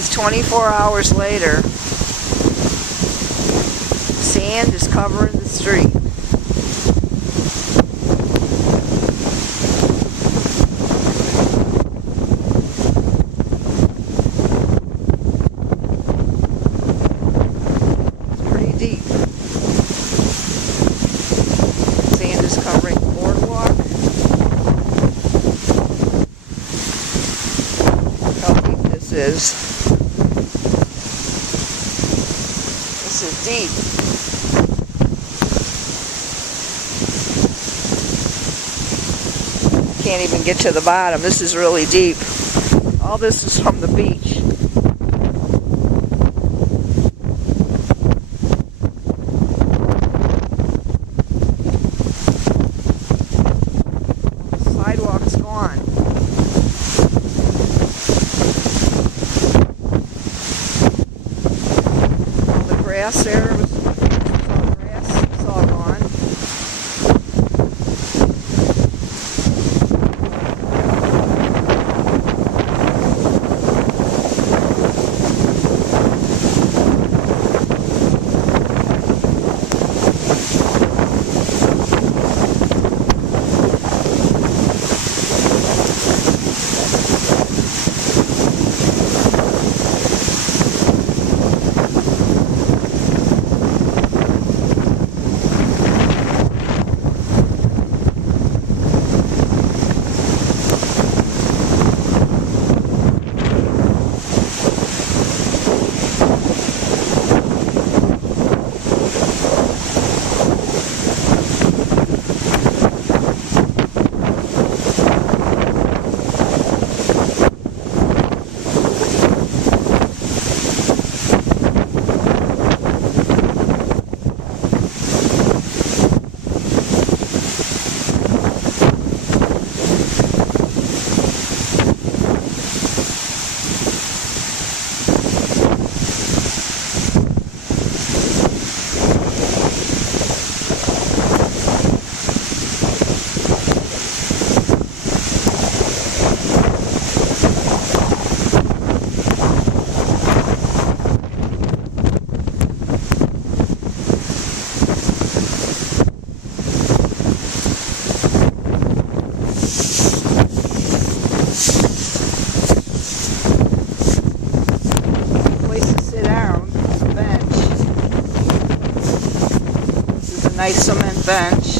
is 24 hours later. Sand is covering the street. It's pretty deep. Sand is covering the boardwalk. Look how deep this is. This is deep. Can't even get to the bottom. This is really deep. All this is from the beach. The sidewalk's gone. All the grass there was all grass. It's all gone. Nice cement bench.